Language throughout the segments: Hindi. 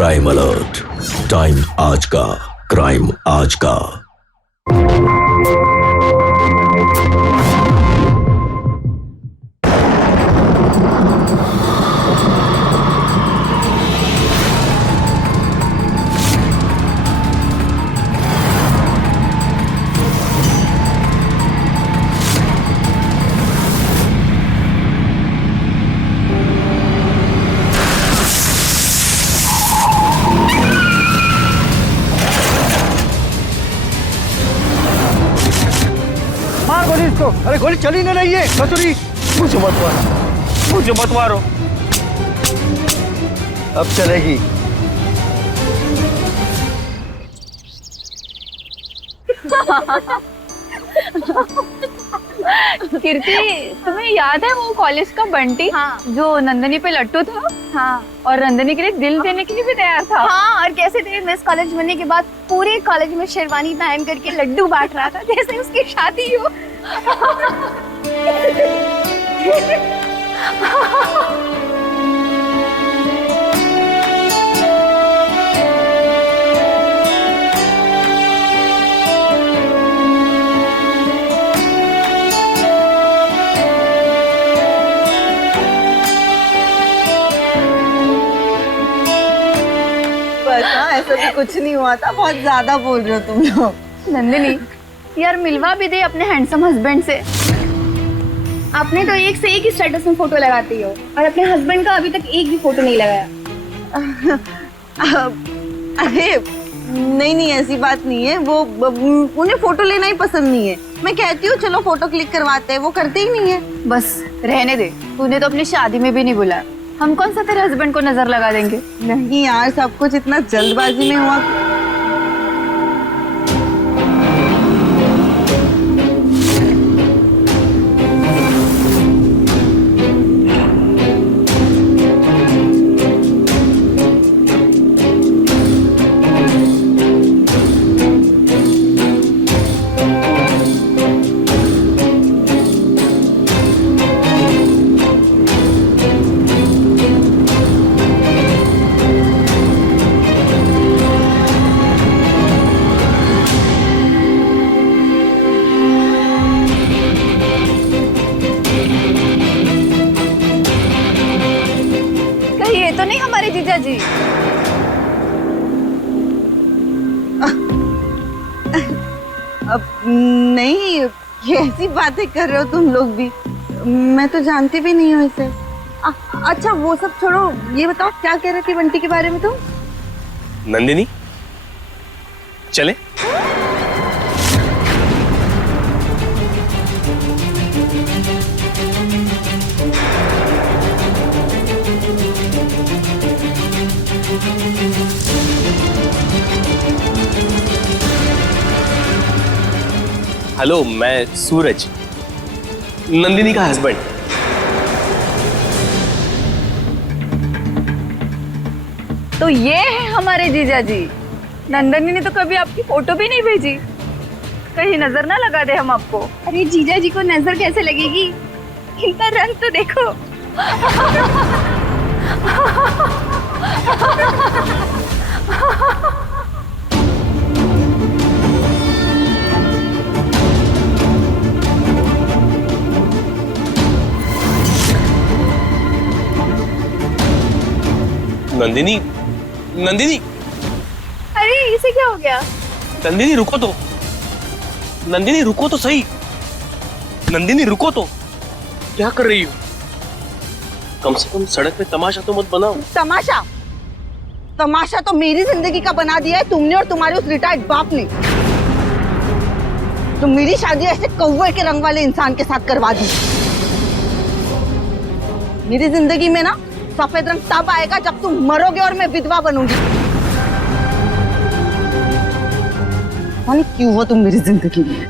क्राइम अलर्ट, टाइम आज का, क्राइम आज का। अरे गोली चली नहीं रही है कतुरी। मुझे मत मारो। अब चलेगी। कीर्ति, तुम्हें याद है वो कॉलेज का बंटी? हाँ। जो नंदनी पे लट्टू था। हाँ। और नंदनी के लिए दिल देने के लिए भी तैयार था। हाँ, और कैसे तेरे मिस कॉलेज बनने के बाद पूरे कॉलेज में शेरवानी पहन करके लड्डू बांट रहा था जैसे उसकी शादी हो। ऐसा भी कुछ नहीं हुआ था, बहुत ज्यादा बोल रहे हो तुम लोग। नंदिनी, यार मिलवा भी दे अपने हैंडसम हस्बैंड से। आपने तो एक से एक ही स्टेटस में फोटो लगाती हो और अपने हस्बैंड का अभी तक एक भी फोटो नहीं लगाया। अरे नहीं ऐसी बात नहीं है, वो उन्हें फोटो लेना ही पसंद नहीं है। मैं कहती हूँ चलो फोटो क्लिक करवाते हैं, वो करते ही नहीं है। बस रहने दे, तूने तो अपनी शादी में भी नहीं बुलाया। हम कौन सा तेरे हस्बैंड को नजर लगा देंगे? नहीं यार, सब कुछ इतना जल्दबाजी में हुआ। तो नहीं हमारे जीजा जी? अब नहीं, ये ऐसी बातें कर रहे हो तुम लोग भी। मैं तो जानती भी नहीं हूँ इसे। अच्छा वो सब छोड़ो, ये बताओ क्या कह रही थी बंटी के बारे में तुम? नंदिनी चले। हेलो, मैं सूरज, नंदिनी का हस्बैंड। तो ये है हमारे जीजा जी। नंदनी ने तो कभी आपकी फोटो भी नहीं भेजी, कहीं नजर ना लगा दे हम आपको। अरे जीजा जी को नजर कैसे लगेगी, इनका रंग तो देखो। नंदिनी, नंदिनी, अरे इसे क्या हो गया? नंदिनी रुको तो, नंदिनी रुको तो सही, नंदिनी रुको तो। क्या कर रही हो? कम से कम सड़क पे तमाशा तो मत बनाओ। तमाशा? तमाशा तो मेरी जिंदगी का बना दिया है तुमने और तुम्हारे उस रिटायर्ड बाप ने। तुम मेरी शादी ऐसे कौवे के रंग वाले इंसान के साथ करवा दी। मेरी जिंदगी में ना सफेद रंग तब आएगा जब तुम मरोगे और मैं विधवा बनूंगी। क्यों हो तुम मेरी जिंदगी में?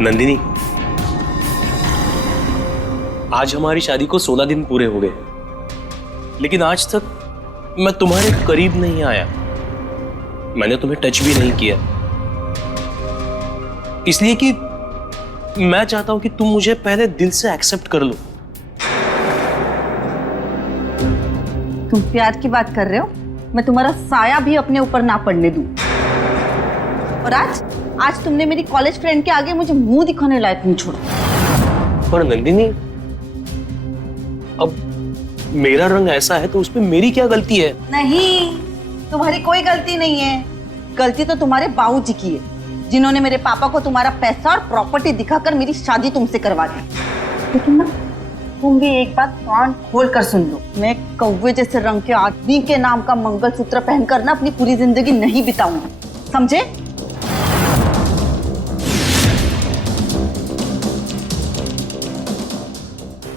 नंदिनी, आज हमारी शादी को 16 दिन पूरे हो गए, लेकिन आज तक मैं तुम्हारे करीब नहीं आया। मैंने तुम्हें टच भी नहीं किया, इसलिए कि मैं चाहता हूं कि तुम मुझे पहले दिल से एक्सेप्ट कर लो। तुम प्यार की बात कर रहे हो? मैं तुम्हारा साया भी अपने ऊपर ना पड़ने दूं। और आज तुमने मेरी कॉलेज फ्रेंड के आगे मुझे मुंह दिखाने लायक नहीं छोड़ा। पर नंदिनी, अब मेरा रंग ऐसा है तो उसमें मेरी क्या गलती है? नहीं, तुम्हारी कोई गलती नहीं है। गलती तो तुम्हारे बाबूजी की है, जिन्होंने मेरे पापा को तुम्हारा पैसा और प्रॉपर्टी दिखाकर मेरी शादी तुमसे करवा दी। लेकिन ना, तुम भी एक बात कान खोल कर सुन लो। मैं कौवे जैसे रंग के आदमी के नाम का मंगलसूत्र पहनकर ना अपनी पूरी जिंदगी नहीं बिताऊंगी, समझे?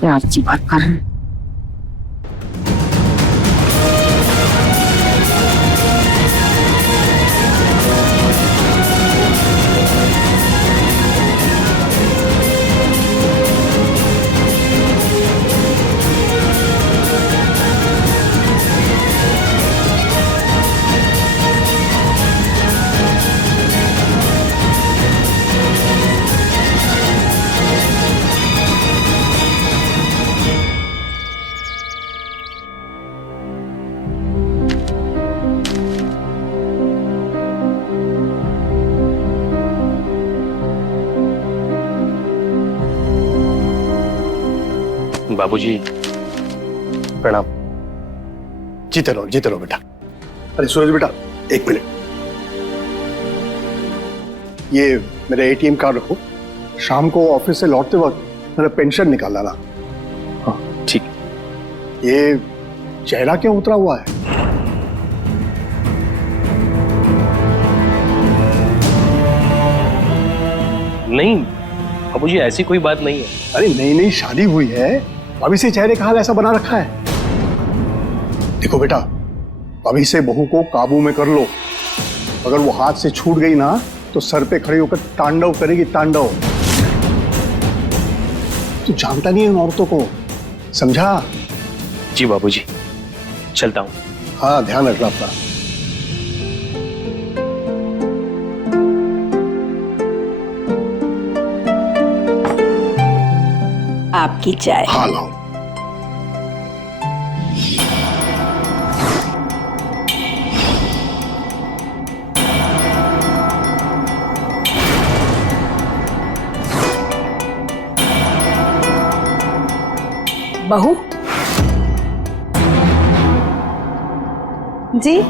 प्यार की बात कर रहे हैं। बाबूजी प्रणाम। जीते रहो बेटा। अरे सूरज बेटा, एक मिनट, ये मेरा एटीएम कार्ड रखो। शाम को ऑफिस से लौटते वक्त मेरा पेंशन निकाल लाना। हाँ ठीक। ये चेहरा क्यों उतरा हुआ है? नहीं बाबूजी, ऐसी कोई बात नहीं है। अरे नई शादी हुई है, अभी से चेहरे का हाल ऐसा बना रखा है। देखो बेटा, अभी से बहू को काबू में कर लो। अगर वो हाथ से छूट गई ना तो सर पे खड़ी होकर तांडव करेगी, तांडव। तू जानता नहीं है उन औरतों को, समझा? जी बाबूजी, चलता हूँ। हाँ, ध्यान रखना अपना। आपकी चाय। हाँ लाओ। बहू जी,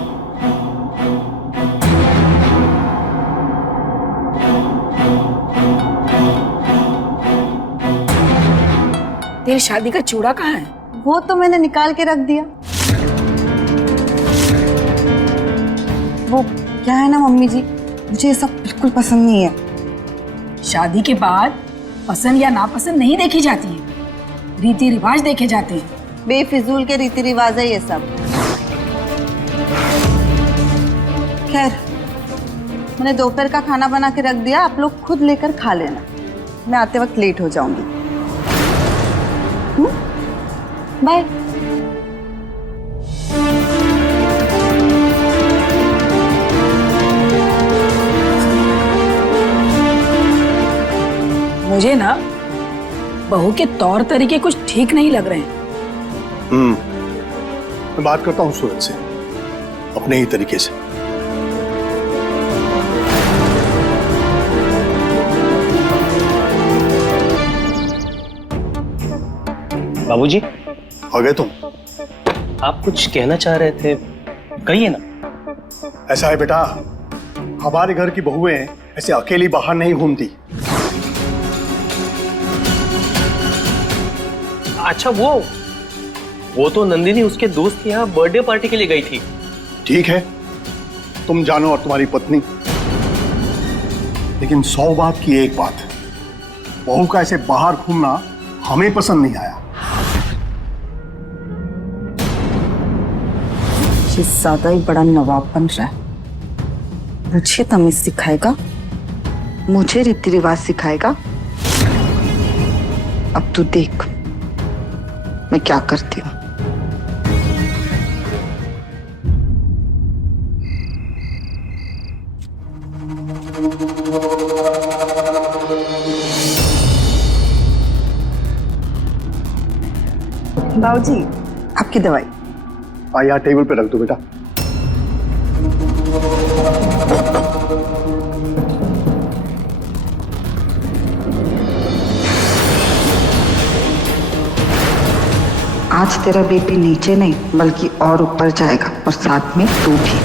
तेरी शादी का चूड़ा कहाँ है? वो तो मैंने निकाल के रख दिया। वो क्या है ना मम्मी जी, मुझे ये सब बिल्कुल पसंद नहीं है। शादी के बाद पसंद या नापसंद नहीं देखी जाती है, रीति रिवाज देखे जाते हैं। बेफिजूल के रीति रिवाज है ये सब। खैर, मैंने दोपहर का खाना बना के रख दिया, आप लोग खुद लेकर खा लेना। मैं आते वक्त लेट हो जाऊंगी। बाय। मुझे ना बहू के तौर तरीके कुछ ठीक नहीं लग रहे हैं। मैं बात करता हूँ सूरज से अपने ही तरीके से। बाबूजी, आ गए तुम? आप कुछ कहना चाह रहे थे, कहिए ना। ऐसा है बेटा, हमारे घर की बहुएं ऐसे अकेली बाहर नहीं घूमती। अच्छा, वो तो नंदिनी उसके दोस्त के यहाँ बर्थडे पार्टी के लिए गई थी। ठीक है, तुम जानो और तुम्हारी पत्नी, लेकिन 100 बात की एक बात, बहू का ऐसे बाहर घूमना हमें पसंद नहीं आया। ये ज्यादा ही बड़ा नवाब बन रहा है, मुझे तमीज सिखाएगा। मुझे रीति रिवाज सिखाएगा? अब तू देख मैं क्या करती हूँ। बाबूजी, आपकी दवाई। हाँ, यहाँ टेबल पे रख दो बेटा। आज तेरा बीपी नीचे नहीं बल्कि और ऊपर जाएगा, और साथ में तू भी।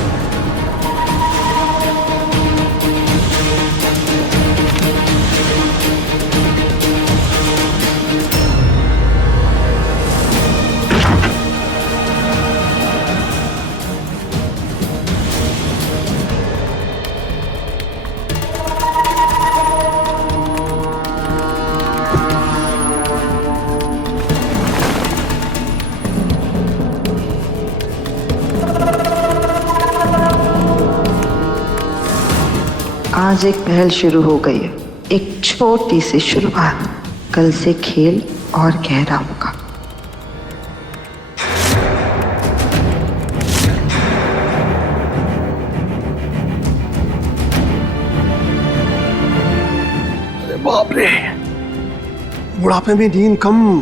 आज एक पहल शुरू हो गई है, एक छोटी सी शुरुआत। कल से खेल और गहरा होगा। अरे बाप रे, बुढ़ापे में नींद कम,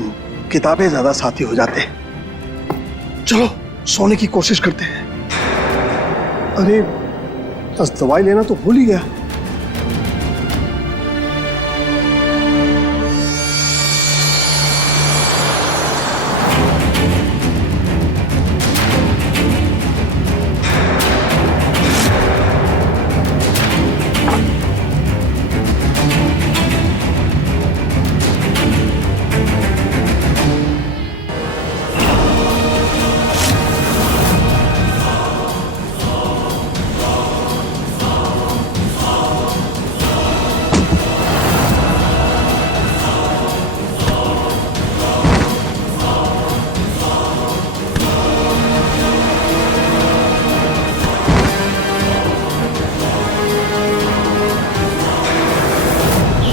किताबें ज्यादा साथी हो जाते हैं। चलो सोने की कोशिश करते हैं। अरे बस दवाई लेना तो भूल ही गया।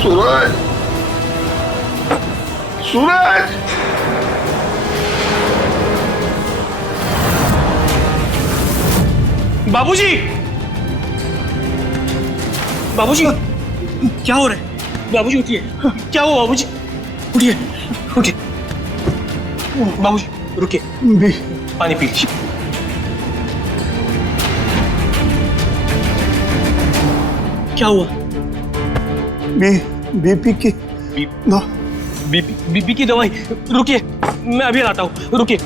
सूरज, सूरज, बाबूजी, बाबूजी, क्या हो रहा है? बाबूजी उठिए, क्या हुआ बाबूजी? उठिए, उठिए। बाबूजी रुकिए, पानी पी लीजिए। क्या हुआ? बीपी की बीपी की दवाई। रुकिए, मैं अभी लाता हूँ, रुकिए।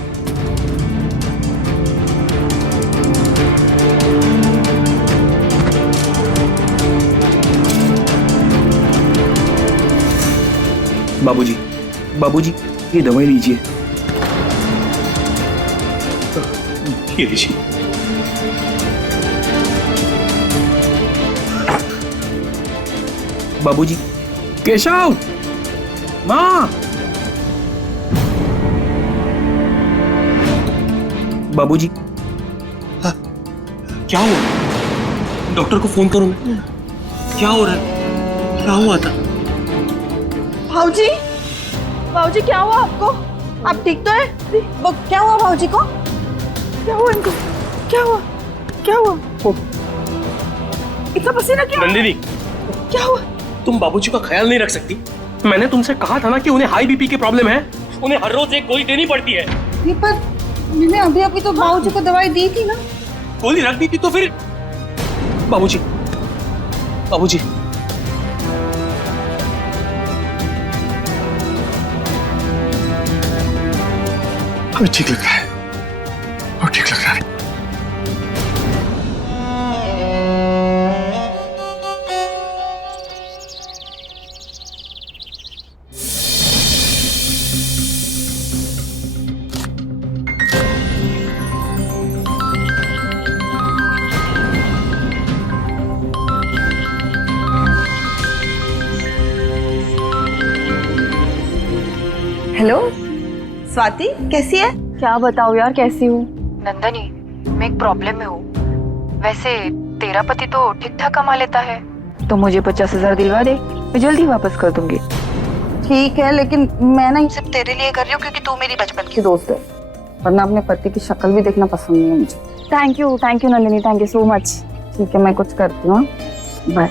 बाबूजी, बाबूजी, ये दवाई लीजिए। ये लीजिए। बाबूजी, केशव, माँ। बाबूजी, क्या हुआ? डॉक्टर को फोन करूं मैं? क्या हो रहा है? क्या हुआ था? भाऊजी, भाऊजी क्या हुआ आपको? आप ठीक तो है? क्या हुआ भाऊजी को? क्या हुआ इनको? क्या हुआ? क्या हुआ? इतना पसीना क्यों? नंदिनी, क्या हुआ? तुम बाबूजी का ख्याल नहीं रख सकती? मैंने तुमसे कहा था ना कि उन्हें हाई बीपी की प्रॉब्लम है, उन्हें हर रोज एक गोली देनी पड़ती है। ये पर मैंने अभी अभी तो भाऊजी को दवाई दी थी ना। गोली रख दी थी तो फिर? बाबूजी, बाबूजी, अभी ठीक लग रहा है, और ठीक लग रहा है। हेलो स्वाति, कैसी है? क्या बताओ यार, कैसी हूँ? नंदनी, मैं एक प्रॉब्लम में हूँ। वैसे तेरा पति तो ठीक ठाक कमा लेता है, तो मुझे 50,000 दिलवा दे, मैं जल्दी वापस कर दूंगी। ठीक है, लेकिन मैं ना ये सब तेरे लिए कर रही हूँ क्योंकि तू मेरी बचपन की दोस्त है, वरना अपने पति की शक्ल भी देखना पसंद नहीं है मुझे। Thank you Nandini, thank you so much. ठीक है, मैं कुछ करती हूँ, बाय।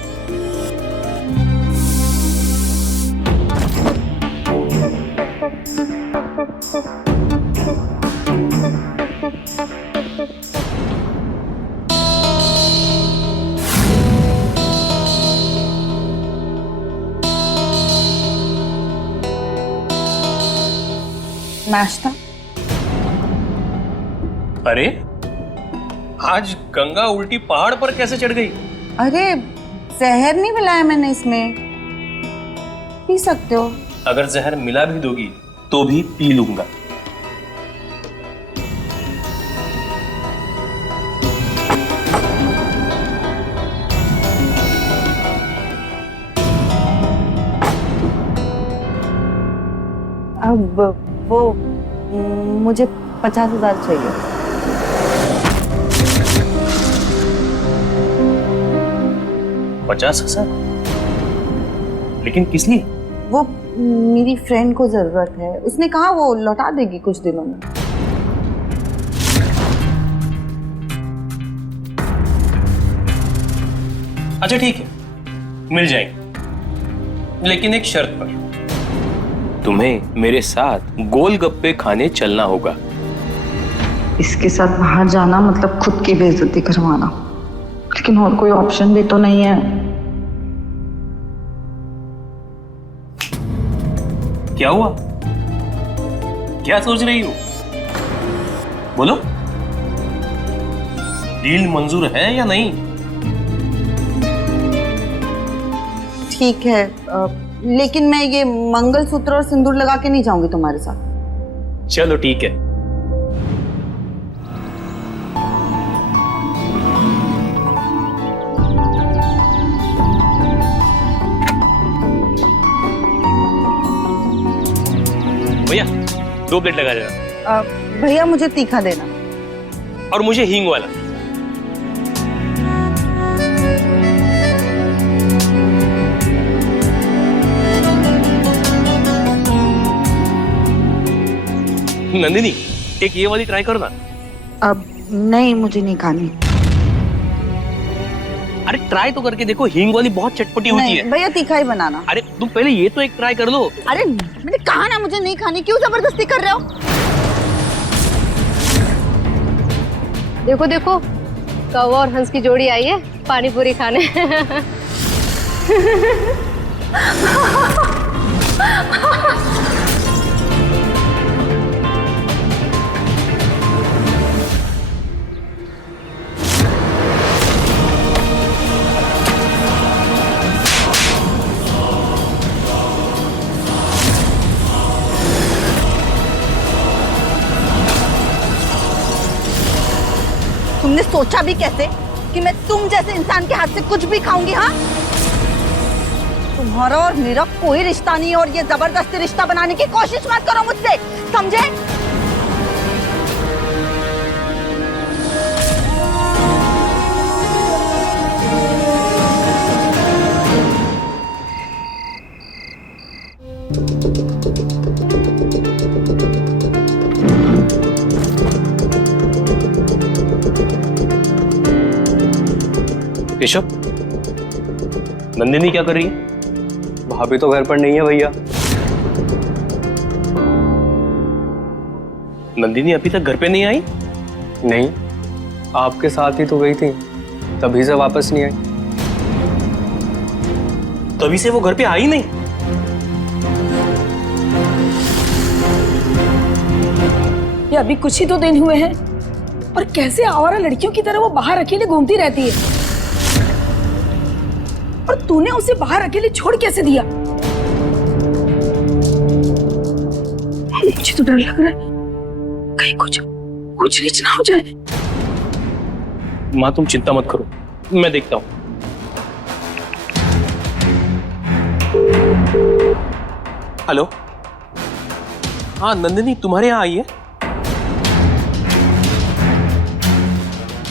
नाश्ता? अरे आज गंगा उल्टी पहाड़ पर कैसे चढ़ गई? अरे जहर नहीं मिलाया मैंने इसमें, पी सकते हो। अगर जहर मिला भी दोगी तो भी पी लूंगा। अब वो मुझे 50,000 चाहिए। $50,000? लेकिन किस लिए? वो मेरी फ्रेंड को जरूरत है, उसने कहा वो लौटा देगी कुछ दिनों में। अच्छा ठीक है, मिल जाएंगे, लेकिन एक शर्त पर। तुम्हें मेरे साथ गोलगप्पे खाने चलना होगा। इसके साथ बाहर जाना मतलब खुद की बेइज्जती करवाना, लेकिन और कोई ऑप्शन भी तो नहीं है। क्या हुआ? क्या सोच रही हो? बोलो, डील मंजूर है या नहीं? ठीक है, लेकिन मैं ये मंगलसूत्र और सिंदूर लगा के नहीं जाऊंगी तुम्हारे साथ। चलो ठीक है। भैया 2 प्लेट लगा देना। भैया मुझे तीखा देना। और मुझे हींग वाला। नंदिनी, एक ये वाली ट्राई करो ना। अब नहीं, मुझे नहीं खानी। अरे ट्राई तो करके देखो, हींग वाली बहुत चटपटी होती है। भैया तीखा ही बनाना। अरे तुम पहले ये तो एक ट्राई कर लो। अरे मैंने कहा ना मुझे नहीं खानी, क्यों जबरदस्ती कर रहे हो? देखो देखो, कौवा और हंस की जोड़ी आई है पानी पूरी खाने। तुमने सोचा भी कैसे कि मैं तुम जैसे इंसान के हाथ से कुछ भी खाऊंगी? हाँ, तुम्हारा और मेरा कोई रिश्ता नहीं है, और ये जबरदस्ती रिश्ता बनाने की कोशिश मत करो मुझसे, समझे? केशव, नंदिनी क्या कर रही है? भाभी तो घर पर नहीं है भैया। नंदिनी अभी तक घर पे नहीं आई? नहीं, आपके साथ ही तो गई थी, तभी से वापस नहीं आई। तभी से वो घर पे आई नहीं? ये अभी कुछ ही तो दिन हुए हैं और कैसे आवारा लड़कियों की तरह वो बाहर अकेले घूमती रहती है। और तूने उसे बाहर अकेले छोड़ कैसे दिया? मुझे तो डर लग रहा है कहीं कुछ नीच ना हो जाए। माँ तुम चिंता मत करो, मैं देखता हूँ। हेलो, हाँ नंदिनी तुम्हारे यहाँ आई है?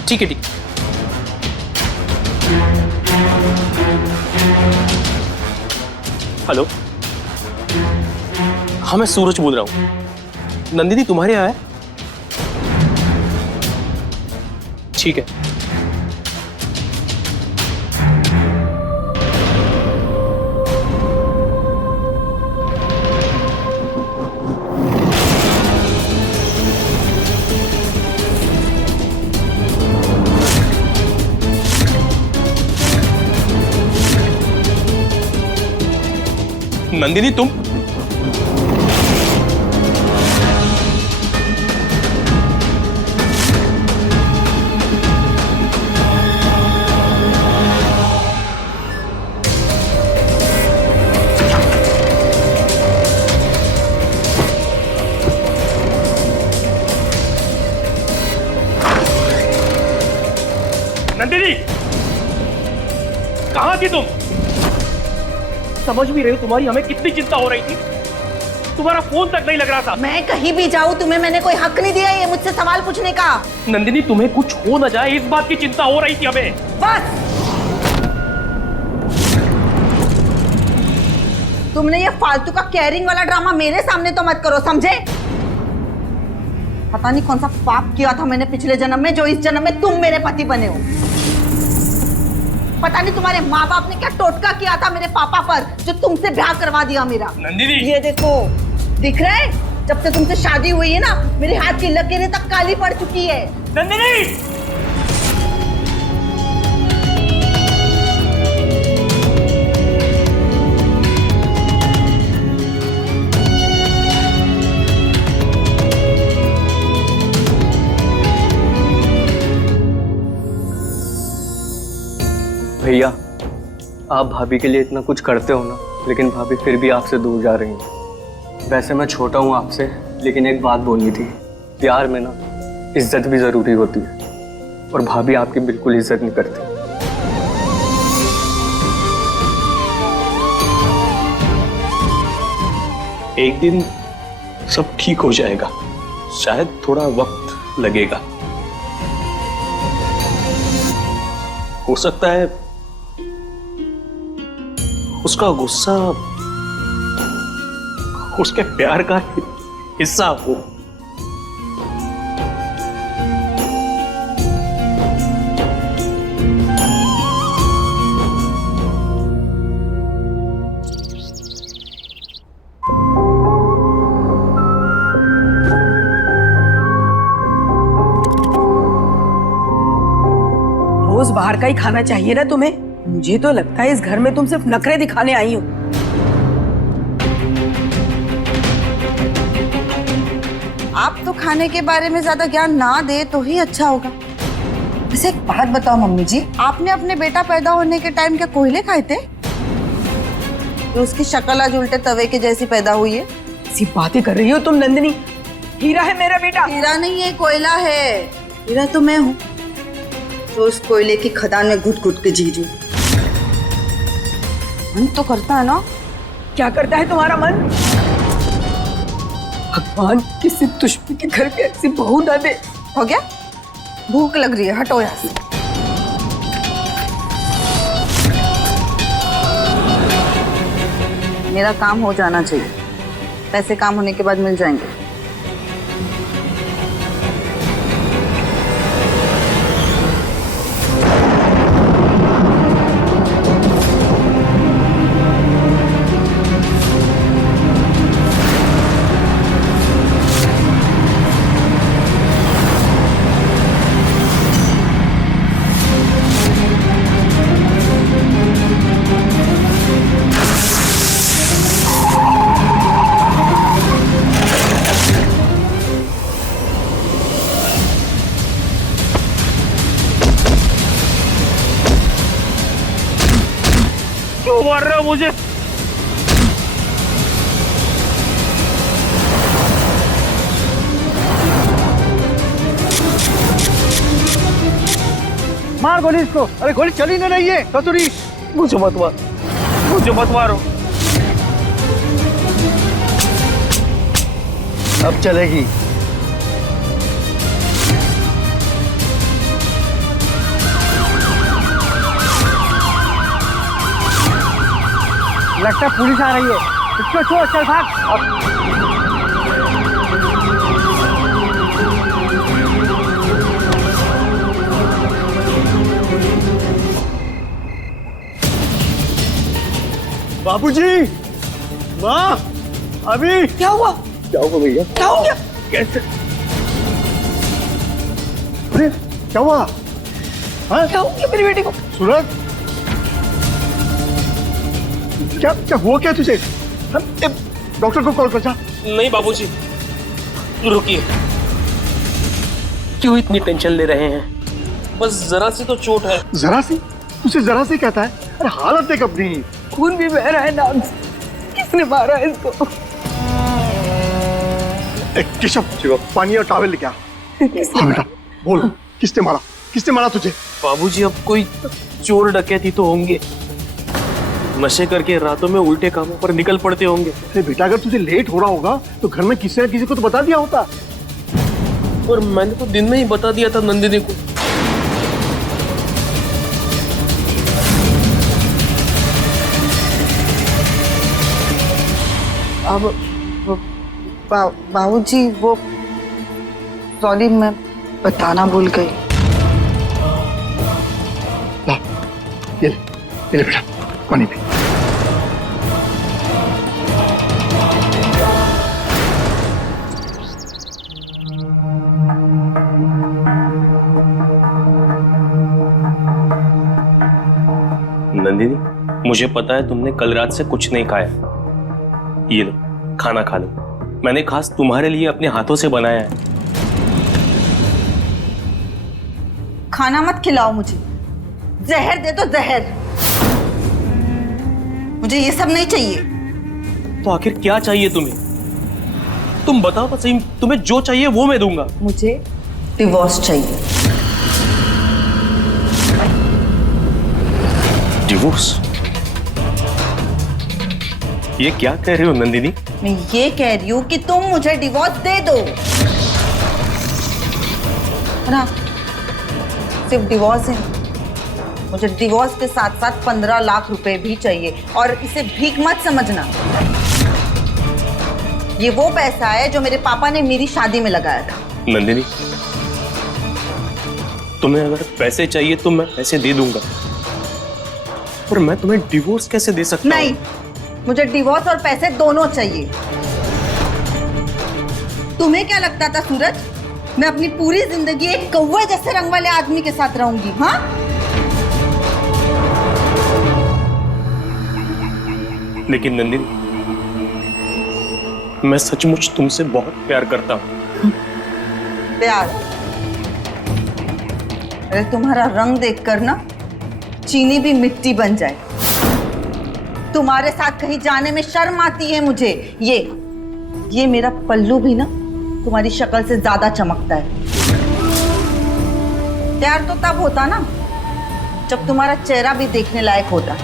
ठीक है ठीक है। हेलो, हाँ मैं सूरज बोल रहा हूँ। नंदिनी तुम्हारे यहाँ है? ठीक है। नंदिनी तुम नंदिनी कहां थी तुम? समझ भी रही हो तुम्हारी हमें कितनी चिंता हो रही थी। तुम्हारा फोन तक नहीं लग रहा था। मैं कहीं भी जाऊं तुम्हें मैंने कोई हक नहीं दिया ये मुझसे सवाल पूछने का। नंदिनी तुम्हें कुछ हो ना जाए इस बात की चिंता हो रही थी हमें। बस तुमने ये फालतू का केयरिंग वाला ड्रामा मेरे सामने तो मत करो, समझे? पता नहीं कौन सा पाप किया था मैंने पिछले जन्म में जो इस जन्म में तुम मेरे पति बने हो। पता नहीं तुम्हारे माँ बाप ने क्या टोटका किया था मेरे पापा पर जो तुमसे ब्याह करवा दिया मेरा। नंदिनी ये देखो, दिख रहा है? जब से तुमसे शादी हुई है ना मेरे हाथ की लकीरें तक काली पड़ चुकी है। नंदिनी भैया, आप भाभी के लिए इतना कुछ करते हो ना, लेकिन भाभी फिर भी आपसे दूर जा रही हैं। वैसे मैं छोटा हूँ आपसे, लेकिन एक बात बोलनी थी। प्यार में ना इज्जत भी ज़रूरी होती है, और भाभी आपकी बिल्कुल इज्जत नहीं करती। एक दिन सब ठीक हो जाएगा, शायद थोड़ा वक्त लगेगा। हो सकता है उसका गुस्सा उसके प्यार का हिस्सा हो। रोज बाहर का ही खाना चाहिए ना तुम्हें? मुझे तो लगता है इस घर में तुम सिर्फ नखरे दिखाने आई हो। आप तो खाने के बारे में ज्यादा ज्ञान ना दे तो ही अच्छा होगा। वैसे एक बात बताओ मम्मी जी, आपने अपने बेटा पैदा होने के टाइम क्या कोयले खाए थे? तो उसकी शक्ल आज उल्टे तवे के जैसी पैदा हुई है। ऐसी बातें कर रही हो तुम नंदिनी। हीरा है मेरा बेटा। हीरा नहीं है, कोयला है। हीरा तो मैं हूँ तो उस कोयले की खदान में घुट घुट के जीजू। मन तो करता है ना। क्या करता है तुम्हारा मन? भगवान किसी दुश्मन के घर पे ऐसी बहू ना दे। हो गया? भूख लग रही है, हटो यहाँ से। मेरा काम हो जाना चाहिए, पैसे काम होने के बाद मिल जाएंगे। क्यों मार रहे हो मुझे? मार गोली इसको। अरे गोली चली नहीं रही है कतुरी। मुझे मत मार, मुझे मत मारो। अब चलेगी। लगता है पुलिस आ रही है। इसको छोड़, चल भाग। बाबूजी, माँ, अभी क्या हुआ? क्या हुआ भैया? क्या हो गया? कैसे? अरे क्या हुआ? हाँ? क्या हो गया मेरी बेटी को? सूरज, क्या क्या हुआ क्या तुझे? डॉक्टर को कॉल कर जा। नहीं बाबूजी, रुकिए, क्यों इतनी टेंशन ले रहे हैं? बस जरा सी तो चोट है। जरा सी? तुझे जरा सी कहता है? अरे हालत देख अपनी। खून भी बह रहा है नाक से। किसने मारा है इसको? केशव, पानी और टॉवेल लेके आ। हाँ बेटा, बोल, किसने मारा? किसने मारा तुझे? बाबूजी, अब कोई चोर डकैती तो होंगे, नशे करके रातों में उल्टे कामों पर निकल पड़ते होंगे। अरे बेटा, अगर तुझे लेट हो रहा होगा तो घर में किसी न किसी को तो बता दिया होता। और मैंने तो दिन में ही बता दिया था नंदिनी को। अब बाबूजी, वो सॉरी, मैं बताना भूल गई। ला, ये ले बेटा, पानी पी। नंदिनी, मुझे पता है तुमने कल रात से कुछ नहीं खाया। ये लो, खाना खा लो। मैंने खास तुम्हारे लिए अपने हाथों से बनाया है। खाना मत खिलाओ मुझे, जहर दे दो, जहर। मुझे ये सब नहीं चाहिए। तो आखिर क्या चाहिए तुम्हें? तुम बताओ तो सही, तुम्हें जो चाहिए वो मैं दूंगा। मुझे डिवोर्स चाहिए। डिवोर्स? ये क्या कह रही हो नंदिनी? मैं ये कह रही हूँ कि तुम मुझे डिवोर्स दे दो ना। सिर्फ डिवोर्स है, मुझे डिवोर्स के साथ साथ 15 लाख रुपए भी चाहिए। और इसे भीख मत समझना, ये वो पैसा है जो मेरे पापा ने मेरी शादी में लगाया था। नंदिनी, तुम्हें अगर पैसे चाहिए तो मैं पैसे दे दूंगा, पर मैं तुम्हें डिवोर्स कैसे दे सकता हूं? नहीं, मुझे डिवोर्स और पैसे दोनों चाहिए। तुम्हें क्या लगता था सूरज, मैं अपनी पूरी जिंदगी एक कौवे जैसे रंग वाले आदमी के साथ रहूंगी? हाँ, लेकिन नंदिनी, मैं सचमुच तुमसे बहुत प्यार करता हूं। प्यार? अरे तुम्हारा रंग देखकर ना चीनी भी मिट्टी बन जाए। तुम्हारे साथ कहीं जाने में शर्म आती है मुझे। ये मेरा पल्लू भी ना तुम्हारी शक्ल से ज्यादा चमकता है। प्यार तो तब होता ना जब तुम्हारा चेहरा भी देखने लायक होता।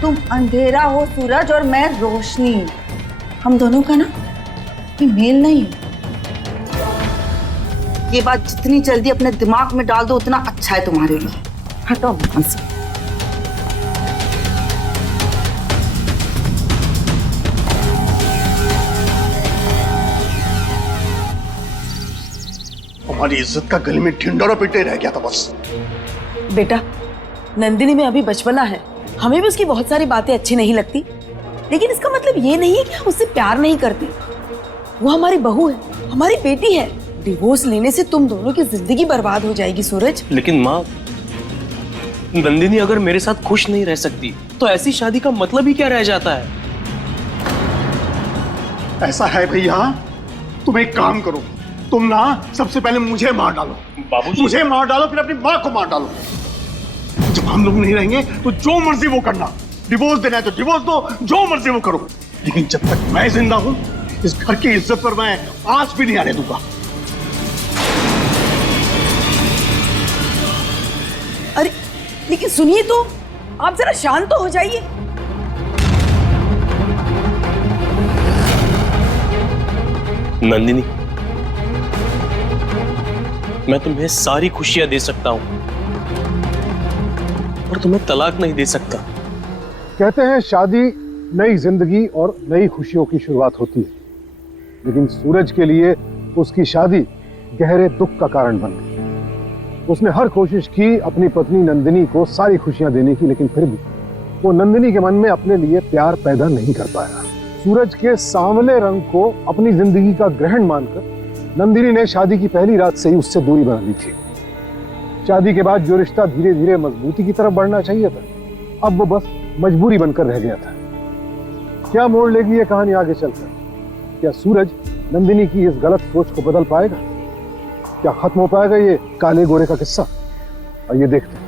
तुम अंधेरा हो सूरज और मैं रोशनी। हम दोनों का ना ये मेल नहीं है। ये बात जितनी जल्दी अपने दिमाग में डाल दो उतना अच्छा है तुम्हारे लिए। हटो हमसे। हमारी इज्जत का गले में ढिंढोरा पिटे रह गया था बस। बेटा, नंदिनी में अभी बचपना है, हमें भी उसकी बहुत सारी बातें अच्छी नहीं लगती, लेकिन इसका मतलब ये नहीं है कि हम उससे प्यार नहीं करते। वो हमारी बहू है, हमारी बेटी है। डिवोर्स लेने से तुम दोनों की जिंदगी बर्बाद हो जाएगी सूरज। लेकिन माँ, नंदिनी अगर मेरे साथ खुश नहीं रह सकती तो ऐसी शादी का मतलब ही क्या रह जाता है? ऐसा है भैया, तुम एक काम करो, तुम ना सबसे पहले मुझे मार डालो। बाबूजी, मुझे मार डालो, फिर अपनी माँ को मार डालो। जब हम लोग नहीं रहेंगे तो जो मर्जी वो करना। डिवोर्स देना है तो डिवोर्स दो, जो मर्जी वो करो, लेकिन जब तक मैं जिंदा हूं इस घर की इज्जत पर मैं आंच भी नहीं आने दूंगा। अरे लेकिन सुनिए तो, आप जरा शांत तो हो जाइए। नंदिनी, मैं तुम्हें सारी खुशियां दे सकता हूं और तुम्हें तलाक नहीं दे सकता। कहते हैं शादी नई जिंदगी और नई खुशियों की शुरुआत होती है, लेकिन सूरज के लिए उसकी शादी गहरे दुख का कारण बन गई। उसने हर कोशिश की अपनी पत्नी नंदिनी को सारी खुशियां देने की, लेकिन फिर भी वो नंदिनी के मन में अपने लिए प्यार पैदा नहीं कर पाया। सूरज के सांवले रंग को अपनी जिंदगी का ग्रहण मानकर नंदिनी ने शादी की पहली रात से ही उससे दूरी बना ली थी। शादी के बाद जो रिश्ता धीरे धीरे मजबूती की तरफ बढ़ना चाहिए था, अब वो बस मजबूरी बनकर रह गया था। क्या मोड़ लेगी ये कहानी आगे चलकर? क्या सूरज नंदिनी की इस गलत सोच को बदल पाएगा? क्या खत्म हो पाएगा ये काले गोरे का किस्सा? और ये देखते हैं।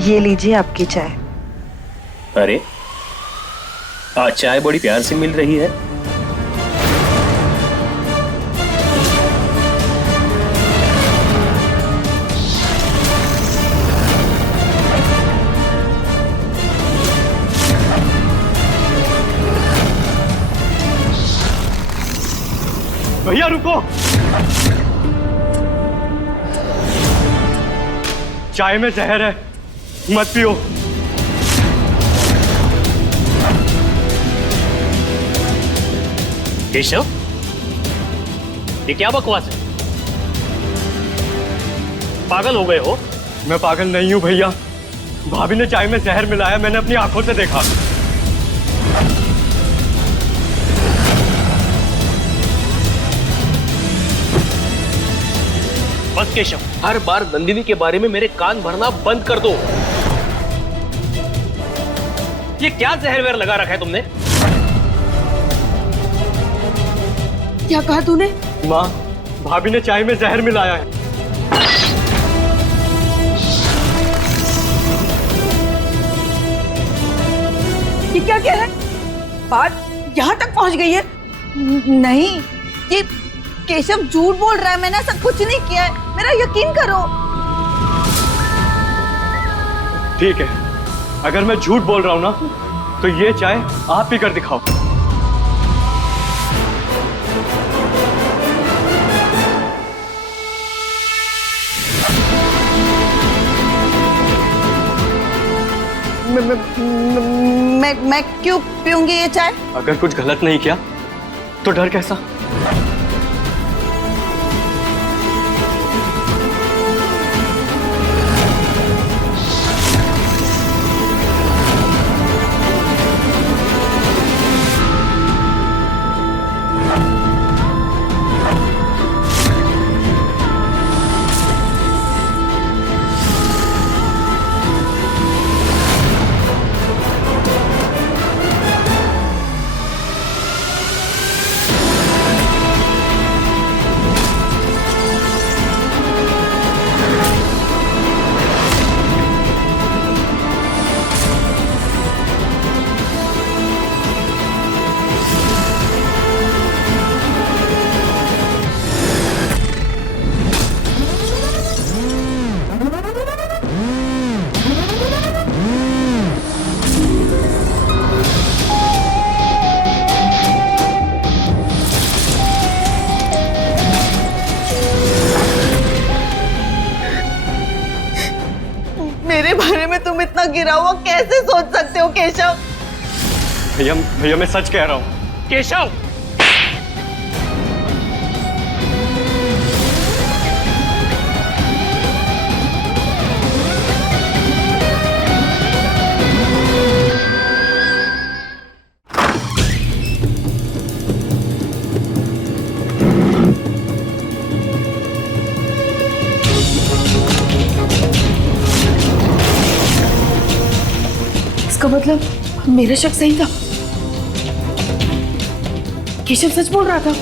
ये लीजिए आपकी चाय। अरे आज चाय बड़ी प्यार से मिल रही है। भैया रुको, चाय में जहर है, मत पियो। केशव, ये क्या बकवास है? पागल हो गए हो? मैं पागल नहीं हूं भैया, भाभी ने चाय में जहर मिलाया, मैंने अपनी आंखों से देखा। बस केशव, हर बार नंदिनी के बारे में मेरे कान भरना बंद कर दो। ये क्या जहर वहर लगा रखा है तुमने? क्या कहा तूने? माँ, भाभी ने चाय में जहर मिलाया है। ये क्या कह रहा है? बात यहाँ तक पहुँच गई है? नहीं, ये केशव झूठ बोल रहा है, मैंने ऐसा कुछ नहीं किया है, मेरा यकीन करो। ठीक है, अगर मैं झूठ बोल रहा हूं ना, तो ये चाय आप पी कर दिखाओ। मैं क्यों पीऊंगी ये चाय? अगर कुछ गलत नहीं किया तो डर कैसा? मेरे बारे में तुम इतना गिरा हुआ कैसे सोच सकते हो केशव? भैया मैं सच कह रहा हूं। केशव, मतलब मेरा शक सही था, केशव सच बोल रहा था।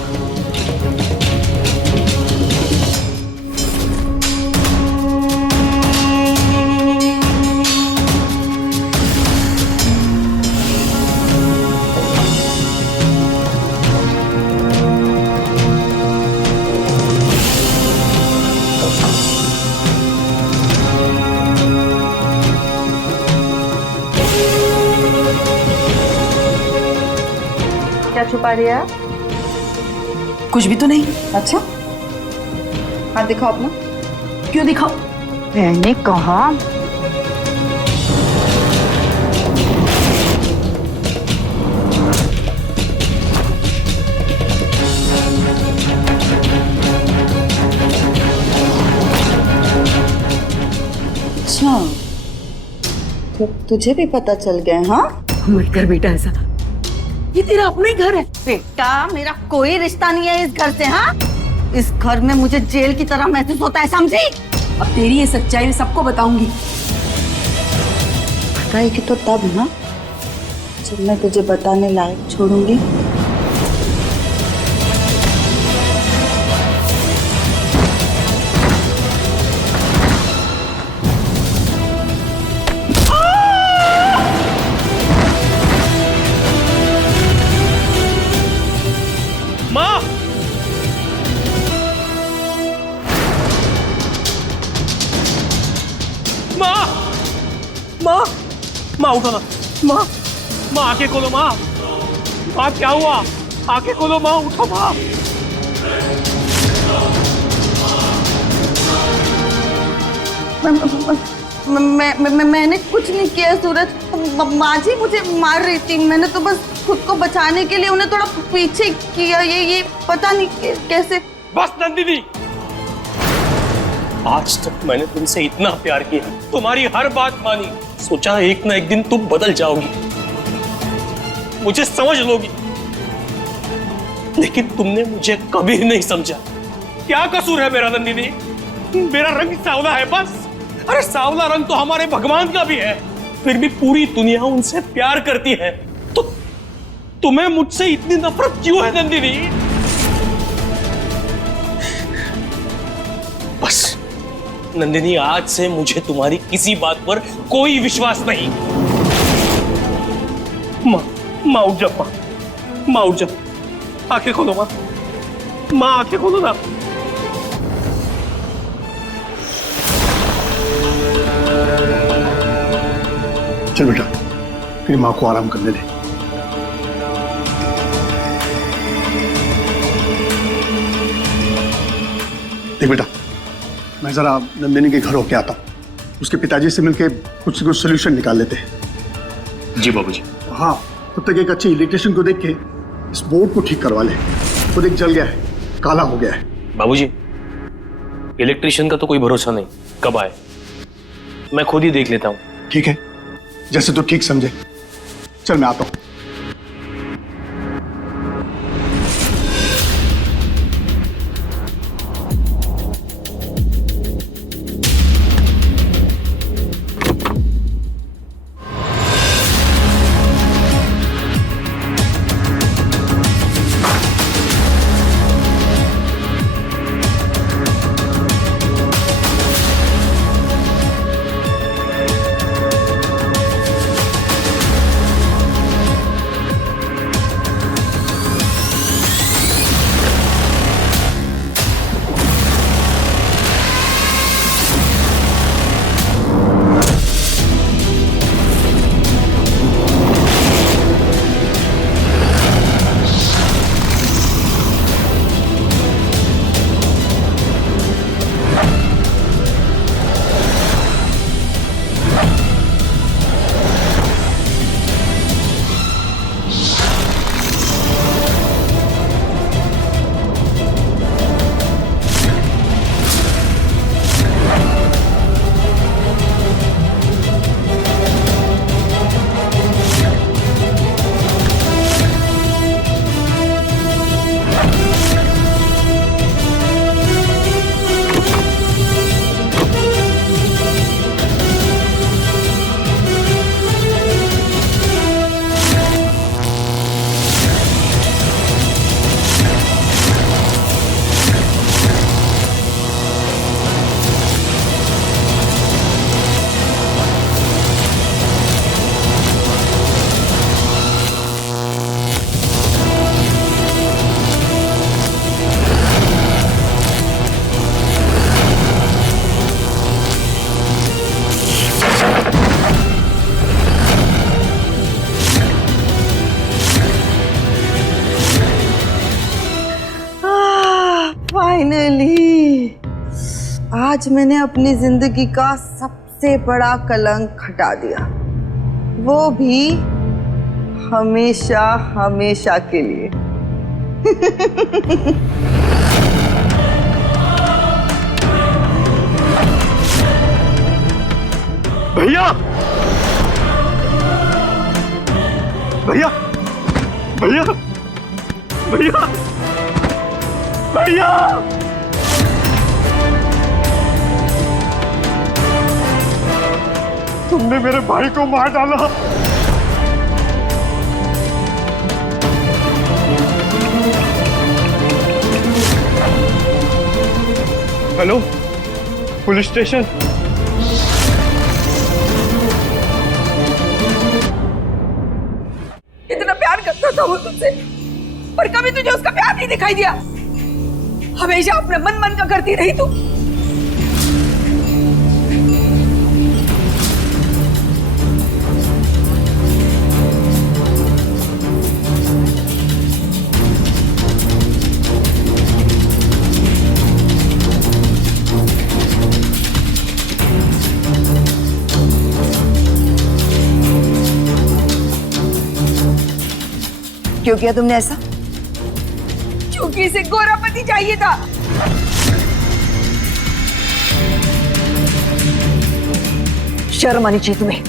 क्या छुपा रही है? कुछ भी तो नहीं। अच्छा, हाथ दिखाओ अपना। क्यों दिखाओ? मैंने कहा अच्छा, तो तुझे भी पता चल गया? हाँ, मत कर बेटा ऐसा, ये तेरा अपना ही घर है। बेटा मेरा कोई रिश्ता नहीं है इस घर से। हाँ, इस घर में मुझे जेल की तरह महसूस होता है, समझी? अब तेरी ये सच्चाई मैं सबको बताऊंगी। बताएगी तो तब ना, जब मैं तुझे बताने लायक छोड़ूंगी। माँ, माँ, माँ, माँ उठो ना। माँ, माँ आंखें खोलो माँ। माँ क्या हुआ? आंखें खोलो माँ, उठो माँ। मैंने कुछ नहीं किया सूरज। माँ जी मुझे मार रही थी, मैंने तो बस खुद को बचाने के लिए उन्हें थोड़ा पीछे किया। ये पता नहीं कैसे। बस नंदिनी, आज तक मैंने तुमसे इतना प्यार किया, तुम्हारी हर बात मानी, सोचा एक ना एक दिन तुम बदल जाओगी, मुझे समझ लोगी, लेकिन तुमने मुझे कभी नहीं समझा। क्या कसूर है मेरा नंदिनी? मेरा रंग सांवला है बस। अरे सांवला रंग तो हमारे भगवान का भी है, फिर भी पूरी दुनिया उनसे प्यार करती है, तो तुम्हें मुझसे इतनी नफरत क्यों है नंदिनी? बस नंदिनी, आज से मुझे तुम्हारी किसी बात पर कोई विश्वास नहीं। माँ उठ जा, माँ उठ जा, आंखें खोलो माँ, माँ आंखें खोलो ना। चल बेटा, तेरी माँ को आराम करने दे। देख बेटा, मैं जरा नंदिनी के घर होके आता हूँ, उसके पिताजी से मिलके कुछ सोल्यूशन निकाल लेते हैं। जी बाबूजी। हाँ, तब तक एक अच्छी इलेक्ट्रिशियन को देख के इस बोर्ड को ठीक करवा ले। वो देख जल गया है, काला हो गया है। बाबूजी, इलेक्ट्रिशियन का तो कोई भरोसा नहीं, कब आए, मैं खुद ही देख लेता हूँ। ठीक है, जैसे तो ठीक समझे। चल मैं आता हूँ। फाइनली आज मैंने अपनी जिंदगी का सबसे बड़ा कलंक हटा दिया, वो भी हमेशा हमेशा के लिए। भैया भैया भैया भैया भैया तुमने मेरे भाई को मार डाला। Hello, police station. इतना प्यार करता था वो तुझसे, पर कभी तुझे उसका प्यार नहीं दिखाई दिया। हमेशा अपने मन का करती रही तू। क्यों किया तुमने ऐसा? क्योंकि इसे गोरा पति चाहिए था। शर्म आनी चाहिए तुम्हें।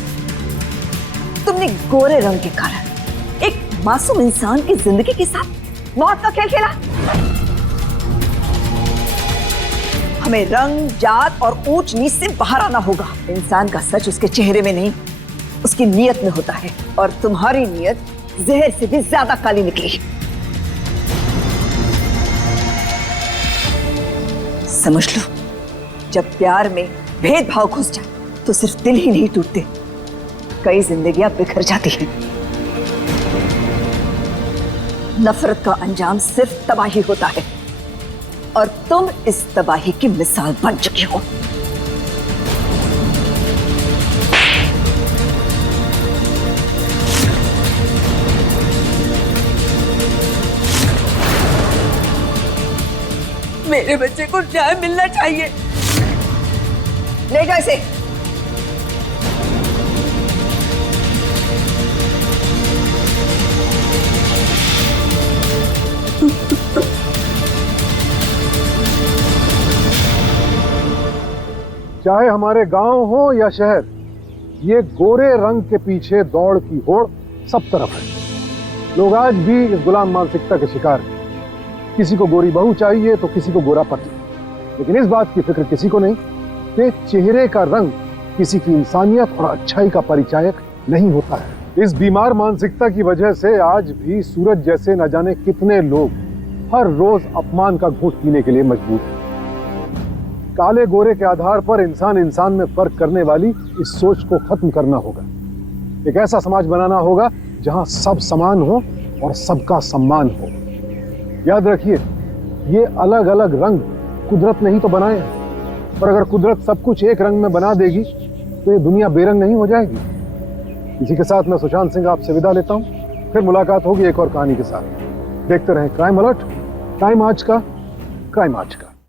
तुमने गोरे रंग के कारण एक मासूम इंसान की जिंदगी के साथ मौत का खेल खेला। हमें रंग, जात और ऊंच नीच से बाहर आना होगा। इंसान का सच उसके चेहरे में नहीं, उसकी नीयत में होता है, और तुम्हारी नीयत जहर से भी ज्यादा काली निकली। समझ लो, जब प्यार में भेदभाव घुस जाए तो सिर्फ दिल ही नहीं टूटते, कई जिंदगियां बिखर जाती हैं। नफरत का अंजाम सिर्फ तबाही होता है, और तुम इस तबाही की मिसाल बन चुकी हो। मेरे बच्चे को न्याय मिलना चाहिए। ले जाओ इसे। चाहे हमारे गांव हो या शहर, ये गोरे रंग के पीछे दौड़ की होड़ सब तरफ है। लोग आज भी इस गुलाम मानसिकता के शिकार हैं। किसी को गोरी बहू चाहिए तो किसी को गोरा पति, लेकिन इस बात की फिक्र किसी को नहीं कि चेहरे का रंग किसी की इंसानियत और अच्छाई का परिचायक नहीं होता है। इस बीमार मानसिकता की वजह से आज भी सूरज जैसे न जाने कितने लोग हर रोज अपमान का घूंट पीने के लिए मजबूर हैं। काले गोरे के आधार पर इंसान इंसान में फर्क करने वाली इस सोच को खत्म करना होगा। एक ऐसा समाज बनाना होगा जहां सब समान हो और सबका सम्मान हो। याद रखिए, ये अलग अलग रंग कुदरत ने ही तो बनाए हैं, पर अगर कुदरत सब कुछ एक रंग में बना देगी तो ये दुनिया बेरंग नहीं हो जाएगी। इसी के साथ मैं सुशांत सिंह आपसे विदा लेता हूं। फिर मुलाकात होगी एक और कहानी के साथ। देखते रहें क्राइम अलर्ट, टाइम आज का, क्राइम आज का।